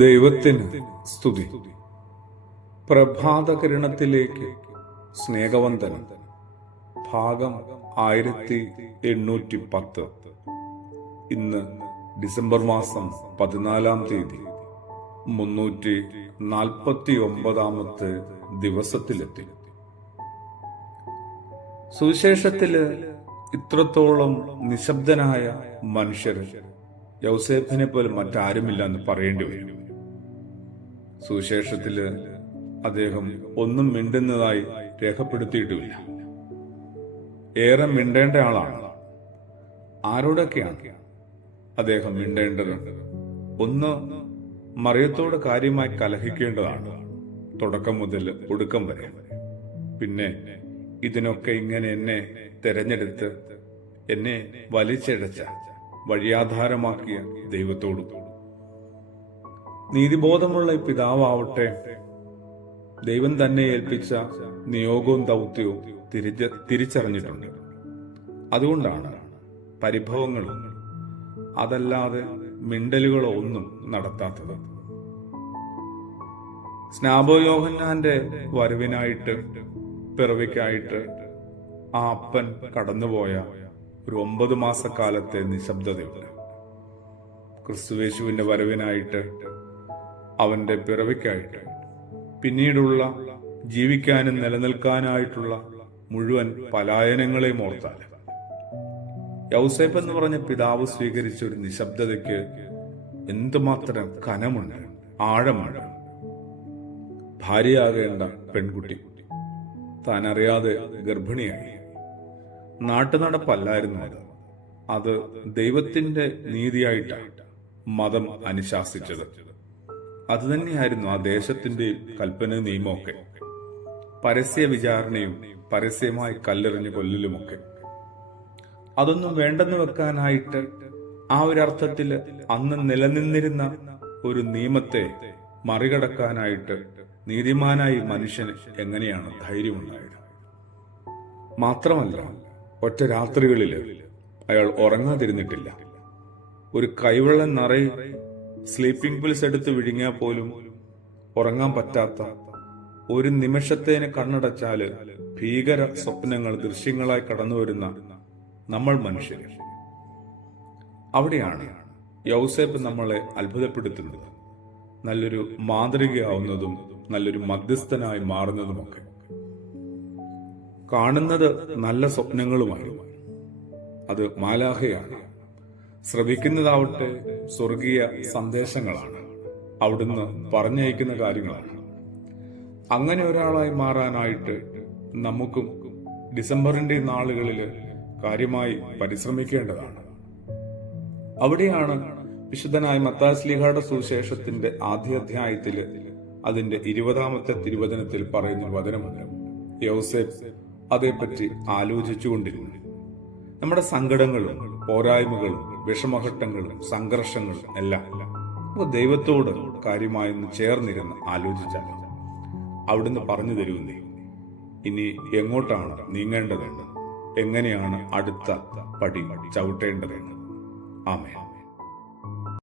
ദൈവത്തിന് സ്തുതി. പ്രഭാതകിരണത്തിലേക്ക് സ്നേഹവന്ദനം. ഭാഗം 1810. ഇന്ന് ഡിസംബർ മാസം 14-ാം തീയതി 349-ാമത്തെ ദിവസത്തിലെത്തി. സുവിശേഷത്തില് ഇത്രത്തോളം നിശബ്ദനായ മനുഷ്യര് യൗസേപ്പിനെ പോലെ മറ്റാരുമില്ല എന്ന് പറയേണ്ടി വരും. സുവിശേഷത്തില് അദ്ദേഹം ഒന്നും മിണ്ടുന്നതായി രേഖപ്പെടുത്തിയിട്ടുമില്ല. ഏറെ മിണ്ടേണ്ട ആളാണ്. ആരോടൊക്കെയാണ് അദ്ദേഹം മിണ്ടേണ്ടത്? ഒന്ന്, മറിയത്തോട് കാര്യമായി കലഹിക്കേണ്ടതാണ്, തുടക്കം മുതൽ ഒടുക്കം വരെ. പിന്നെ ഇതിനൊക്കെ ഇങ്ങനെ എന്നെ തെരഞ്ഞെടുത്ത് എന്നെ വലിച്ചിഴച്ച വഴിയാധാരമാക്കിയ ദൈവത്തോടും. നീതിബോധമുള്ള പിതാവാവട്ടെ, ദൈവം തന്നെ ഏൽപ്പിച്ച നിയോഗവും ദൗത്യവും തിരിച്ചറിഞ്ഞിട്ടുണ്ട്. അതുകൊണ്ടാണ് പരിഭവങ്ങളും അതല്ലാതെ മിണ്ടലുകളോ ഒന്നും നടത്താത്തത്. സ്നാപക യോഹന്നാന്റെ വരവിനായിട്ട്, പിറവിക്കായിട്ട് ആ അപ്പൻ കടന്നുപോയ ഒരു 9 മാസക്കാലത്തെ നിശബ്ദതയുണ്ട്. ക്രിസ്തുവേശുവിന്റെ വരവിനായിട്ട്, അവന്റെ പിറവിക്കായിട്ട്, പിന്നീടുള്ള ജീവിക്കാനും നിലനിൽക്കാനായിട്ടുള്ള മുഴുവൻ പലായനങ്ങളെയും ഓർത്താൽ യൗസേപ്പ് എന്ന് പറഞ്ഞ പിതാവ് സ്വീകരിച്ച ഒരു നിശബ്ദതയ്ക്ക് എന്തുമാത്രം കനമുണ്ട്, ആഴമുണ്ട്. ഭാര്യയാകേണ്ട പെൺകുട്ടി താൻ അറിയാതെ ഗർഭിണിയായി. നാട്ടുനടപ്പല്ലായിരുന്നു അത് ദൈവത്തിന്റെ നീതിയായിട്ടാണ് മതം അനുശാസിച്ചത്. അതുതന്നെയായിരുന്നു ആ ദേശത്തിന്റെ കൽപ്പന നിയമമൊക്കെ. പരസ്യ വിചാരണയും പരസ്യമായി കല്ലെറിഞ്ഞു കൊല്ലലുമൊക്കെ. അതൊന്നും വേണ്ടെന്ന് വെക്കാനായിട്ട് ആ ഒരർത്ഥത്തിൽ അന്ന് നിലനിന്നിരുന്ന ഒരു നിയമത്തെ മറികടക്കാനായിട്ട് നീതിമാനായി മനുഷ്യന് എങ്ങനെയാണ് ധൈര്യമുണ്ടായത്? മാത്രമല്ല, ഒറ്റ രാത്രികളിൽ അയാൾ ഉറങ്ങാതിരുന്നിട്ടില്ല. ഒരു കൈവെള്ളം നിറയെ സ്ലീപ്പിംഗ് പിൽസ് എടുത്ത് വിഴുങ്ങിയാൽ പോലും ഉറങ്ങാൻ പറ്റാത്ത ഒരു നിമിഷത്തേന് കണ്ണടച്ചാല് ഭീകര സ്വപ്നങ്ങൾ ദൃശ്യങ്ങളായി കടന്നു വരുന്ന നമ്മൾ മനുഷ്യർ. അവിടെയാണ് യൗസേപ്പ് നമ്മളെ അത്ഭുതപ്പെടുത്തുന്നത്, നല്ലൊരു മാതൃകയാവുന്നതും നല്ലൊരു മധ്യസ്ഥനായി മാറുന്നതുമൊക്കെ. കാണുന്നത് നല്ല സ്വപ്നങ്ങളുമായി, അത് മാലാഖയാണ്. ശ്രവിക്കുന്നതാവട്ടെ സ്വർഗീയ സന്ദേശങ്ങളാണ്, അവിടുന്ന് പറഞ്ഞയക്കുന്ന കാര്യങ്ങളാണ്. അങ്ങനെ ഒരാളായി മാറാനായിട്ട് നമുക്കും ഡിസംബറിന്റെ നാളുകളിൽ കാര്യമായി പരിശ്രമിക്കേണ്ടതാണ്. അവിടെയാണ് വിശുദ്ധനായ മത്തായി ശ്ലീഹായുടെ സുവിശേഷത്തിന്റെ ആദ്യ അധ്യായത്തില് അതിന്റെ 20-ാമത്തെ തിരുവചനത്തിൽ പറയുന്ന വചനമുണ്ട്. യൗസേപ്പ് അതേപ്പറ്റി ആലോചിച്ചുകൊണ്ടിരുന്നു. നമ്മുടെ സങ്കടങ്ങളും പോരായ്മകളും വിഷമഘട്ടങ്ങളും സംഘർഷങ്ങളും എല്ലാം ദൈവത്തോട് കാര്യമായി ചേർന്നിരുന്ന് ആലോചിച്ചാൽ അവിടുന്ന് പറഞ്ഞു തരുന്നേ ഇനി എങ്ങോട്ടാണ് നീങ്ങേണ്ടതെന്ന്, എങ്ങനെയാണ് അടുത്ത പടി ചവിട്ടേണ്ടതെന്ന്. ആമേൻ.